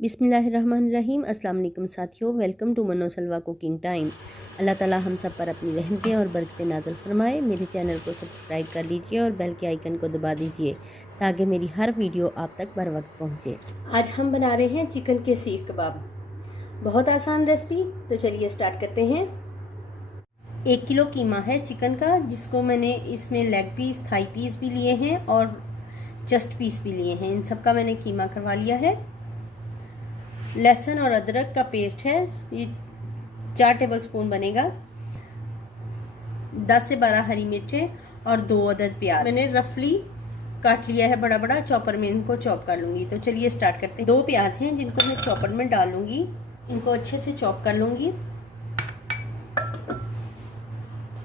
बिस्मिल्लाहिर्रहमानिर्रहीम। अस्सलाम वालेकुम साथियों, वेलकम टू मनो सलवा कुकिंग टाइम। अल्लाह ताला हम सब पर अपनी रहमतें और बरकतें नाज़िल फरमाए। मेरे चैनल को सब्सक्राइब कर लीजिए और बेल के आइकन को दबा दीजिए ताकि मेरी हर वीडियो आप तक बर वक्त पहुँचे। आज हम बना रहे हैं चिकन के सीख कबाब। बहुत आसान रेसिपी, तो चलिए स्टार्ट करते हैं। 1 किलो कीमा है चिकन का, जिसको मैंने इसमें लेग पीस, थाई पीस भी लिए हैं और चेस्ट पीस भी लिए हैं। इन सब का मैंने कीमा करवा लिया है। लहसुन और अदरक का पेस्ट है, ये 4 टेबलस्पून बनेगा। 10 से 12 हरी मिर्चें और 2 अदद प्याज मैंने रफली काट लिया है बड़ा बड़ा। चॉपर में इनको चॉप कर लूँगी। तो चलिए स्टार्ट करते हैं। 2 प्याज हैं जिनको मैं चॉपर में डाल लूँगी। इनको अच्छे से चॉप कर लूँगी।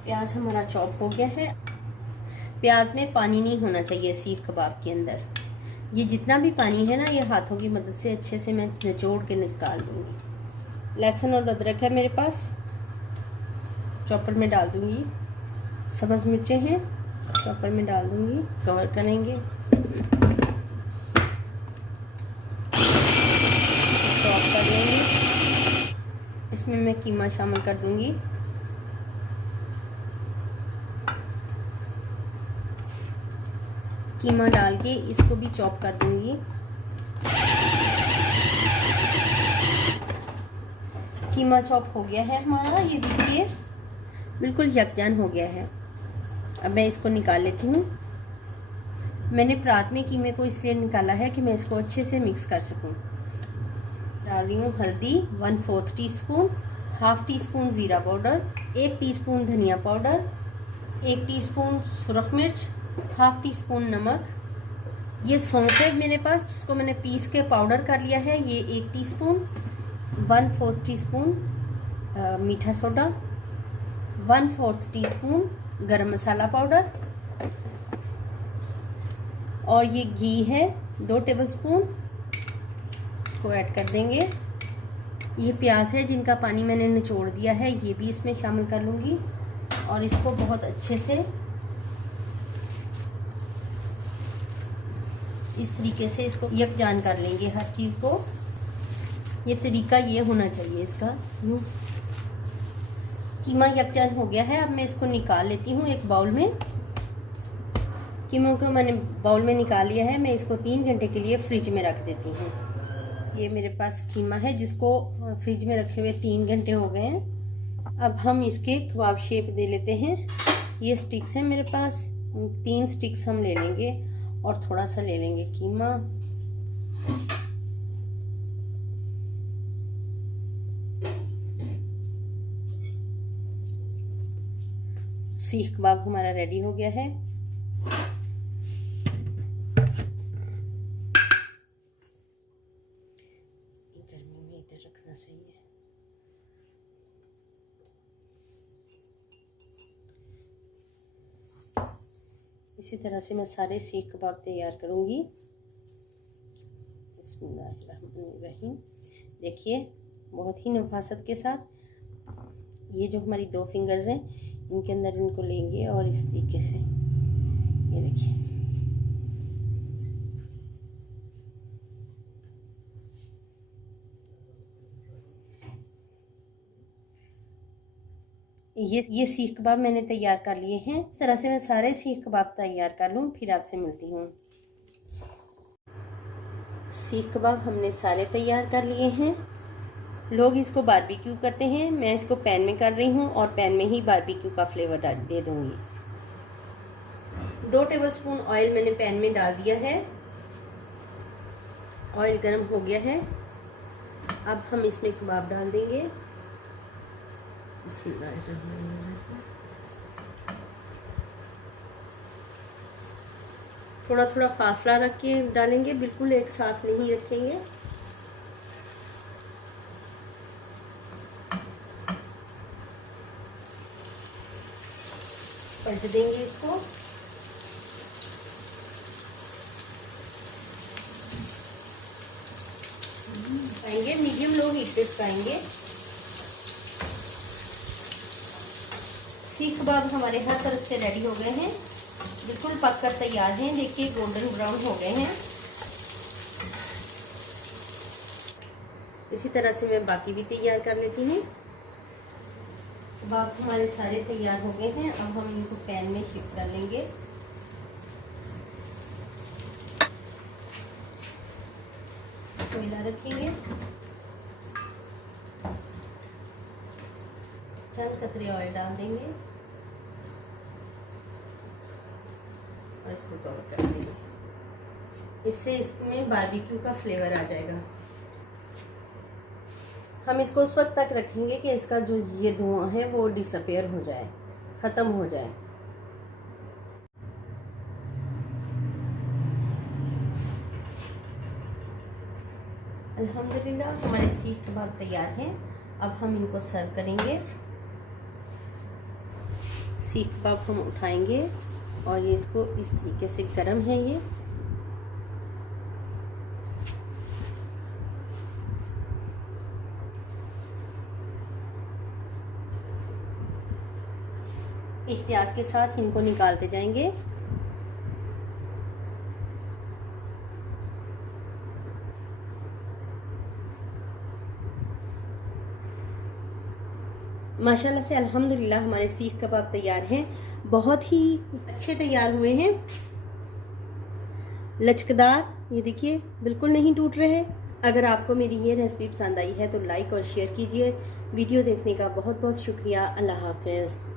प्याज हमारा चॉप हो गया है। प्याज में पानी नहीं होना चाहिए सीख कबाब के अंदर। ये जितना भी पानी है ना, ये हाथों की मदद से अच्छे से मैं निचोड़ के निकाल दूँगी। लहसुन और अदरक है मेरे पास, चॉपर में डाल दूँगी। सब्ज़ मिर्चें हैं, चॉपर में डाल दूँगी। कवर करेंगे, चॉप कर लेंगे। इसमें मैं कीमा शामिल कर दूँगी। कीमा डाल के इसको भी चॉप कर दूँगी। कीमा चॉप हो गया है हमारा, ये देखिए बिल्कुल यकजान हो गया है। अब मैं इसको निकाल लेती हूँ। मैंने परात में कीमे को इसलिए निकाला है कि मैं इसको अच्छे से मिक्स कर सकूँ। डाल रही हूँ हल्दी 1/4 टीस्पून, हाफ टी स्पून ज़ीरा पाउडर, 1 टीस्पून धनिया पाउडर, 1 टीस्पून सुरख मिर्च, हाफ टी स्पून नमक। ये सौंफ है मेरे पास, जिसको मैंने पीस के पाउडर कर लिया है, ये 1 टीस्पून। 1/4 टीस्पून मीठा सोडा, 1/4 टीस्पून गरम मसाला पाउडर, और ये घी है 2 टेबलस्पून, इसको ऐड कर देंगे। ये प्याज है जिनका पानी मैंने निचोड़ दिया है, ये भी इसमें शामिल कर लूँगी और इसको बहुत अच्छे से इस तरीके से इसको यकजान कर लेंगे हर चीज़ को। ये तरीका ये होना चाहिए इसका। कीमा यकजान हो गया है। अब मैं इसको निकाल लेती हूँ एक बाउल में। कीमा को मैंने बाउल में निकाल लिया है। मैं इसको 3 घंटे के लिए फ्रिज में रख देती हूँ। ये मेरे पास कीमा है जिसको फ्रिज में रखे हुए 3 घंटे हो गए हैं। अब हम इसके कबाब शेप दे लेते हैं। ये स्टिक्स हैं मेरे पास, 3 स्टिक्स हम ले लेंगे और थोड़ा सा ले लेंगे कीमा। सीख कबाब हमारा रेडी हो गया है। गर्मी में इधर रखना सही है। इसी तरह से मैं सारे सीख कबाब तैयार करूंगी। बिस्मिल्लाहिर्रहमानिर्रहीम। देखिए बहुत ही नफासत के साथ ये जो हमारी 2 फिंगर्स हैं, इनके अंदर इनको लेंगे और इस तरीके से ये देखिए। ये सीख कबाब मैंने तैयार कर लिए हैं। इस तरह से मैं सारे सीख कबाब तैयार कर लूँ, फिर आपसे मिलती हूँ। सीख कबाब हमने सारे तैयार कर लिए हैं। लोग इसको बारबेक्यू करते हैं, मैं इसको पैन में कर रही हूँ और पैन में ही बारबेक्यू का फ्लेवर दे दूँगी। 2 टेबलस्पून ऑयल मैंने पैन में डाल दिया है। ऑयल गर्म हो गया है। अब हम इसमें कबाब डाल देंगे। थोड़ा थोड़ा फासला रख के डालेंगे, बिल्कुल एक साथ नहीं रखेंगे। पलट देंगे इसको। पकाएंगे, मीडियम लो हीट पे पकाएंगे। सीख कबाब हमारे हर तरफ से रेडी हो गए हैं, बिल्कुल पक कर तैयार हैं। देखिए गोल्डन ब्राउन हो गए हैं। इसी तरह से मैं बाकी भी तैयार कर लेती हूँ। अब हमारे सारे तैयार हो गए हैं। अब हम इनको पैन में शिफ्ट कर लेंगे। कोयला रखेंगे, चंद कतरे ऑयल डाल देंगे और इसको कवर कर देंगे। इससे इसमें बारबेक्यू का फ्लेवर आ जाएगा। हम इसको उस वक्त तक रखेंगे कि इसका जो ये धुआं है वो डिसअपेयर हो जाए, ख़त्म हो जाए। अल्हम्दुलिल्लाह हमारे सीख कबाब तैयार हैं। अब हम इनको सर्व करेंगे। सीख कबाब हम उठाएंगे और ये इसको इस तरीके से गरम है ये। एहतियात के साथ इनको निकालते जाएंगे। माशाल्लाह से अल्हम्दुलिल्लाह हमारे सीख कबाब तैयार हैं। बहुत ही अच्छे तैयार हुए हैं, लचकदार। ये देखिए बिल्कुल नहीं टूट रहे। अगर आपको मेरी ये रेसिपी पसंद आई है तो लाइक और शेयर कीजिए। वीडियो देखने का बहुत बहुत शुक्रिया। अल्लाह हाफ़िज़।